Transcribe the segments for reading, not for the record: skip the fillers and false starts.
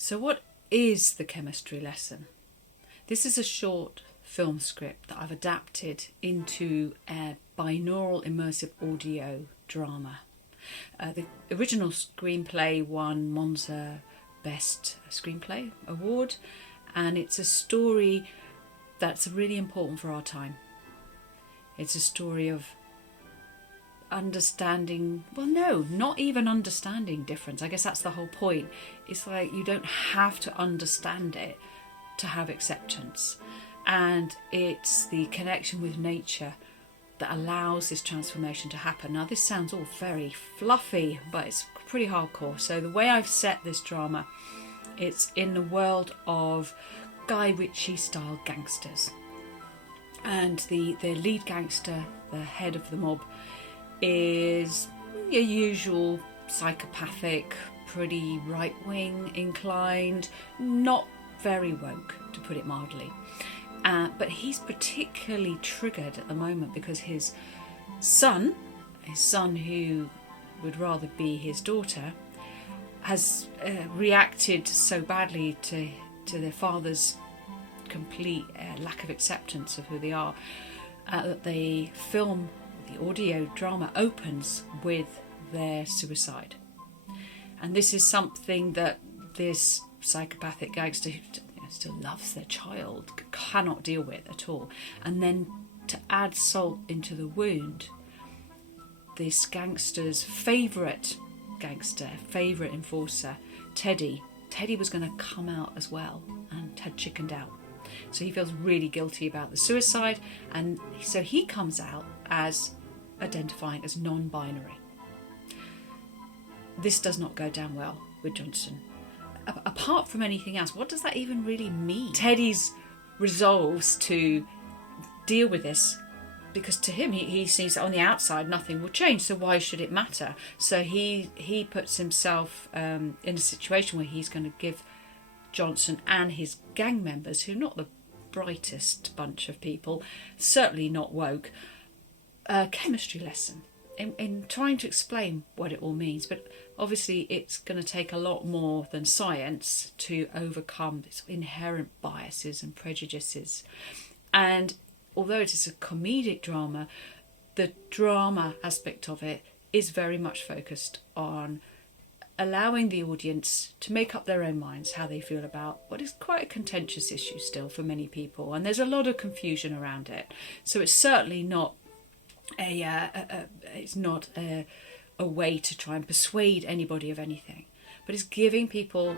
So what is the chemistry lesson? This is a short film script that I've adapted into a binaural immersive audio drama. The original screenplay won Monza Best Screenplay Award, and it's a story that's really important for our time. It's a story of understanding, well, no, not even understanding difference. I guess that's the whole point. It's like you don't have to understand it to have acceptance. And it's the connection with nature that allows this transformation to happen. Now, this sounds all very fluffy, but it's pretty hardcore. So the way I've set this drama, it's in the world of Guy Ritchie style gangsters. And the lead gangster, the head of the mob, is your usual psychopathic, pretty right-wing inclined, not very woke, to put it mildly. But he's particularly triggered at the moment because his son who would rather be his daughter, has reacted so badly to their father's complete lack of acceptance of who they are, that the audio drama opens with their suicide. And this is something that this psychopathic gangster, who still loves their child, cannot deal with at all. And then to add salt into the wound, this gangster's favourite enforcer, Teddy was going to come out as well and had chickened out. So he feels really guilty about the suicide, and so he comes out as identifying as non-binary. This does not go down well with Johnson. Apart from anything else, what does that even really mean? Teddy's resolves to deal with this because to him, he sees that on the outside nothing will change, so why should it matter? So he puts himself in a situation where he's going to give Johnson and his gang members, who are not the brightest bunch of people, certainly not woke, a chemistry lesson in trying to explain what it all means. But obviously it's going to take a lot more than science to overcome its inherent biases and prejudices. And although it is a comedic drama, the drama aspect of it is very much focused on allowing the audience to make up their own minds how they feel about what is quite a contentious issue still for many people, and there's a lot of confusion around it. So it's certainly not a way to try and persuade anybody of anything, but it's giving people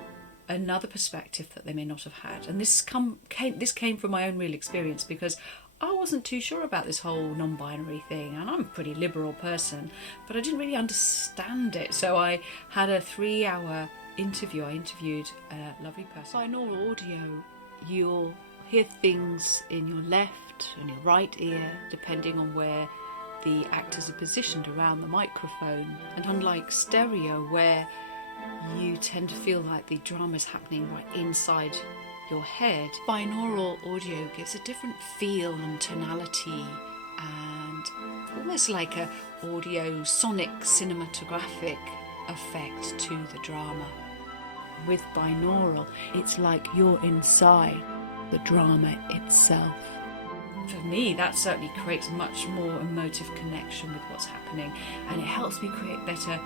another perspective that they may not have had. And this came from my own real experience, because I wasn't too sure about this whole non-binary thing, and I'm a pretty liberal person, but I didn't really understand it. So I had a 3-hour interview. I interviewed a lovely person. Binaural audio, you'll hear things in your left and your right ear, depending on where the actors are positioned around the microphone. And unlike stereo, where you tend to feel like the drama's happening right inside your head, binaural audio gives a different feel and tonality, and almost like a audio sonic cinematographic effect to the drama. With binaural, it's like you're inside the drama itself. For me, that certainly creates much more emotive connection with what's happening, and it helps me create better,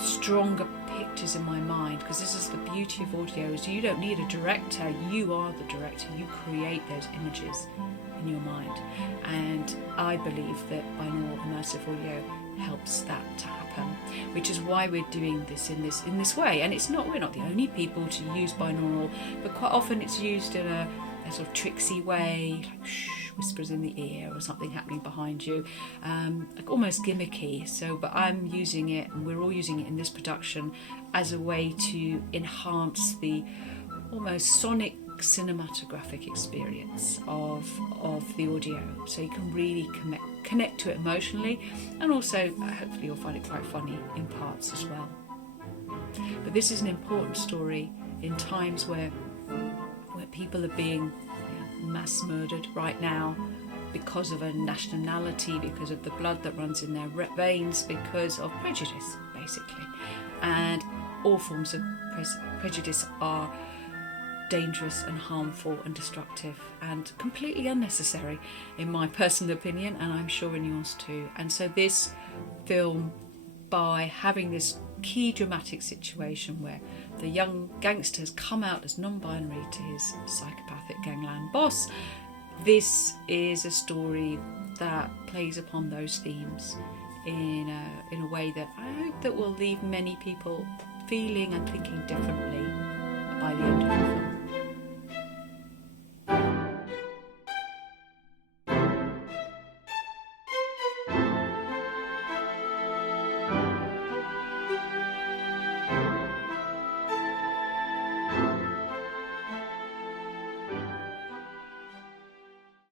stronger pictures in my mind, because this is the beauty of audio, is you don't need a director, you are the director, you create those images in your mind. And I believe that binaural immersive audio helps that to happen, which is why we're doing this in this way. And we're not the only people to use binaural, but quite often it's used in a sort of tricksy way, like whispers in the ear or something happening behind you, like almost gimmicky. But I'm using it, and we're all using it in this production, as a way to enhance the almost sonic cinematographic experience of the audio, so you can really connect to it emotionally, and also hopefully you'll find it quite funny in parts as well. But this is an important story in times where people are being mass murdered right now because of a nationality, because of the blood that runs in their veins, because of prejudice, basically, and all forms of prejudice are dangerous and harmful and destructive and completely unnecessary, in my personal opinion, and I'm sure in yours too. And so this film, by having this key dramatic situation where the young gangsters come out as non-binary to his psychopathic gangland boss, this is a story that plays upon those themes in a way that I hope that will leave many people feeling and thinking differently by the end of the film.